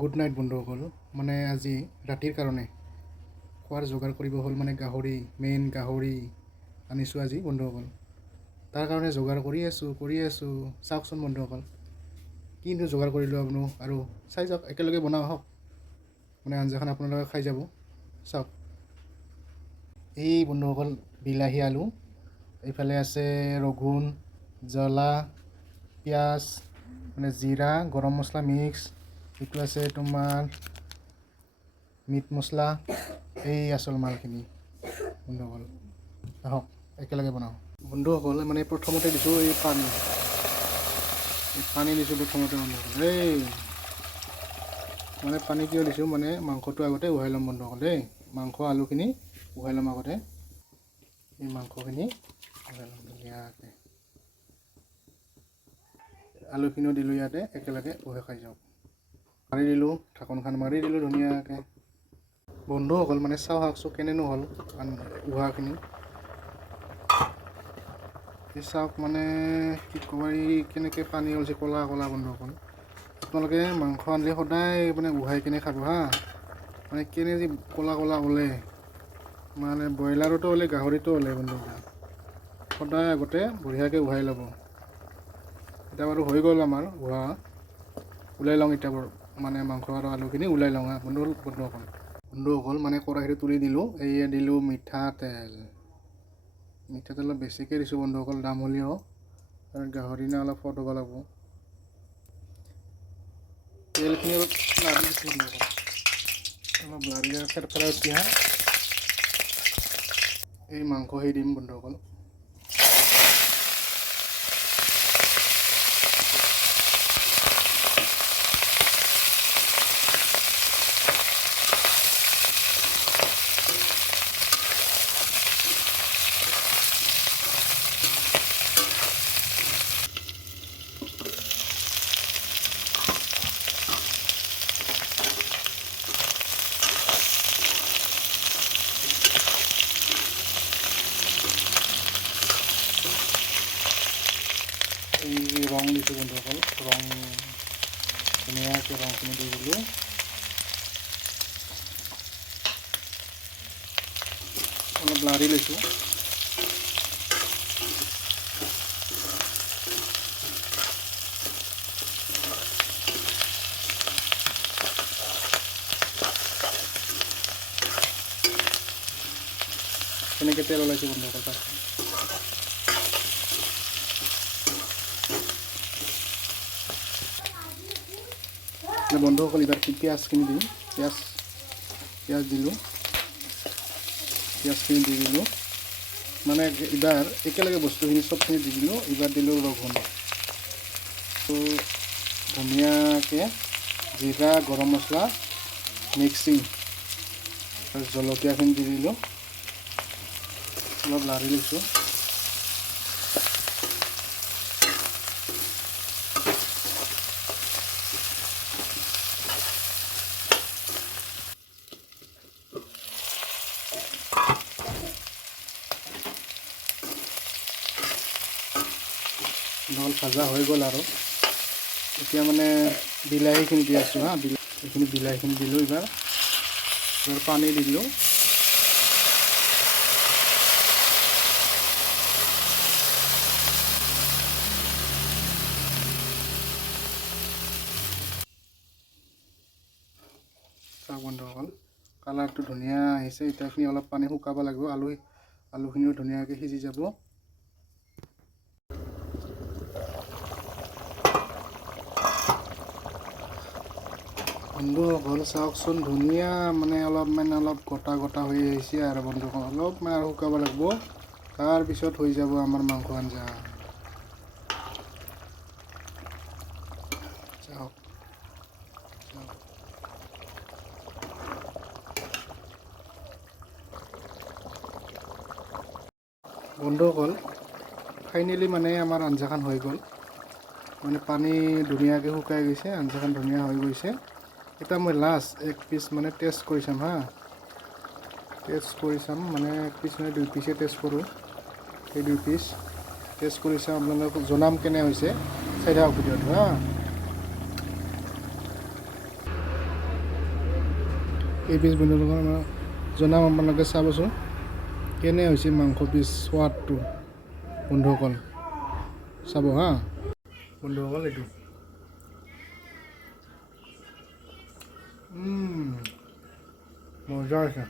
Good night বন্ধুসকল। মানে আজি ৰাতিৰ কাৰণে খোৱাৰ যোগাৰ কৰিব হ'ল। মানে গাহৰি, মেইন গাহৰি আনিছোঁ আজি বন্ধুসকল। তাৰ কাৰণে যোগাৰ কৰি আছোঁ। চাওকচোন বন্ধুসকল, কিন্তু যোগাৰ কৰিলোঁ আপুনি আৰু চাই যাওক, একেলগে বনাওঁ আহক। মানে আঞ্জাখন আপোনালোকে খাই যাব, চাওক। এই বন্ধুসকল, বিলাহী, আলু, এইফালে আছে ৰগুন, জ্বলা, পিঁয়াজ, মানে জিৰা, গৰম মছলা মিক্স, এইটো আছে তোমাৰ মিট মছলা। এই আচল মালখিনি বন্ধুসকল, আহক একেলগে বনাওঁ। বন্ধুসকল, মানে প্ৰথমতে দিছোঁ এই পানী দিছোঁ প্ৰথমতে বন্ধুসকল। মানে পানী কিয় দিছোঁ, মানে মাংসটো আগতে উহাই ল'ম বন্ধুসকল দেই। মাংস আলুখিনি উহাই ল'ম আগতে। এই মাংসখিনি উহাই ল'ম ধুনীয়াকৈ। আলুখিনিও দিলোঁ ইয়াতে, একেলগে উহাই খাই যাওক। মাৰি দিলোঁ, ঢাকনখন মাৰি দিলোঁ ধুনীয়াকৈ। বন্ধুসকল, মানে চাওকচোন কেনেনো হ'ল উহাখিনি। চাওক, মানে কি ক'ব, কেনেকৈ পানী ওলাইছে ক'লা ক'লা বন্ধুসকল। আপোনালোকে মাংস আনিলে সদায় মানে উহাই কিনে খাব হা। মানে কেনে যে ক'লা ক'লা ওলে, মানে ব্ৰইলাৰতো ওলে, গাহৰিতো ওলে বন্ধুসকল। সদায় আগতে বঢ়িয়াকৈ উহাই ল'ব। এতিয়া বাৰু হৈ গ'ল আমাৰ উহা। ওলাই লওঁ এতিয়া বাৰু, মানে মাংস আৰু আলুখিনি ওলাই লওঁ বন্ধুসকল। মানে কেৰাহীটো তুলি দিলোঁ। এয়া দিলোঁ মিঠাতেল অলপ বেছিকৈ দিছোঁ বন্ধুসকল, দাম হ'লেও, কাৰণ গাহৰি না অলপ সোৱাদ হ'ব লাগিব। তেলখিনি অলপ লাৰি দিছোঁ বন্ধুসকল, অলপ লাৰি ফেৰফেৰাই উঠি এই মাংস সেই দিম বন্ধুসকল। এই ৰং দিছোঁ বন্ধুসকল, ৰং ধুনীয়াকৈ ৰংখিনি দি দিলোঁ। অলপ লাৰি লৈছোঁ। তেনেকৈ তেল ওলাইছে বন্ধুসকল। বন্ধুসকল, এইবাৰ পিঁয়াজখিনি দিম। পিঁয়াজ দিলোঁ, পিঁয়াজখিনি দি দিলোঁ। মানে এইবাৰ একেলগে বস্তুখিনি চবখিনি দি দিলোঁ। এইবাৰ দিলোঁ ৰগুন, ধুনীয়াকৈ জিৰা, গৰম মছলা মিক্সিং আৰু জলকীয়াখিনি দি দিলোঁ। অলপ লাৰি লৈছোঁ। ভাজা হৈ গ'ল আৰু এতিয়া মানে বিলাহীখিনি দি আছোঁ হা। বিলাহীখিনি দিলোঁ। এইবাৰ পানী দি দিলোঁ। চাওক বন্ধুসকল, কালাৰটো ধুনীয়া আহিছে। এতিয়া অলপ পানী শুকাব লাগিব। আলুখিনিও ধুনীয়াকৈ সিজি যাব। বন্ধুসকল চাওকচোন, ধুনীয়া মানে অলপ গোটা গোটা হৈ আহিছে আৰু বন্ধুসকল, অলপমান আৰু শুকাব লাগিব। তাৰপিছত হৈ যাব আমাৰ মাংস আঞ্জা। চাওক বন্ধুসকল, ফাইনেলি মানে আমাৰ আঞ্জাখন হৈ গ'ল। মানে পানী ধুনীয়াকৈ শুকাই গৈছে, আঞ্জাখন ধুনীয়া হৈ গৈছে। এতিয়া মই লাষ্ট এক পিচ মানে টেষ্ট কৰি চাম হা। মানে এক পিচ মানে 2 পিচে টেষ্ট কৰোঁ। সেই 2 পিচ টেষ্ট কৰি চাম, আপোনালোকক জনাম কেনে হৈছে। চাই থাকক ভিডিঅ'টো হা। এই পিচ বন্ধুসকল জনাম আপোনালোকে চাবচোন কেনে হৈছে মাংস পিচ সোৱাদটো বন্ধুসকল চাব হা বন্ধুসকল এইটো মজা হৈছে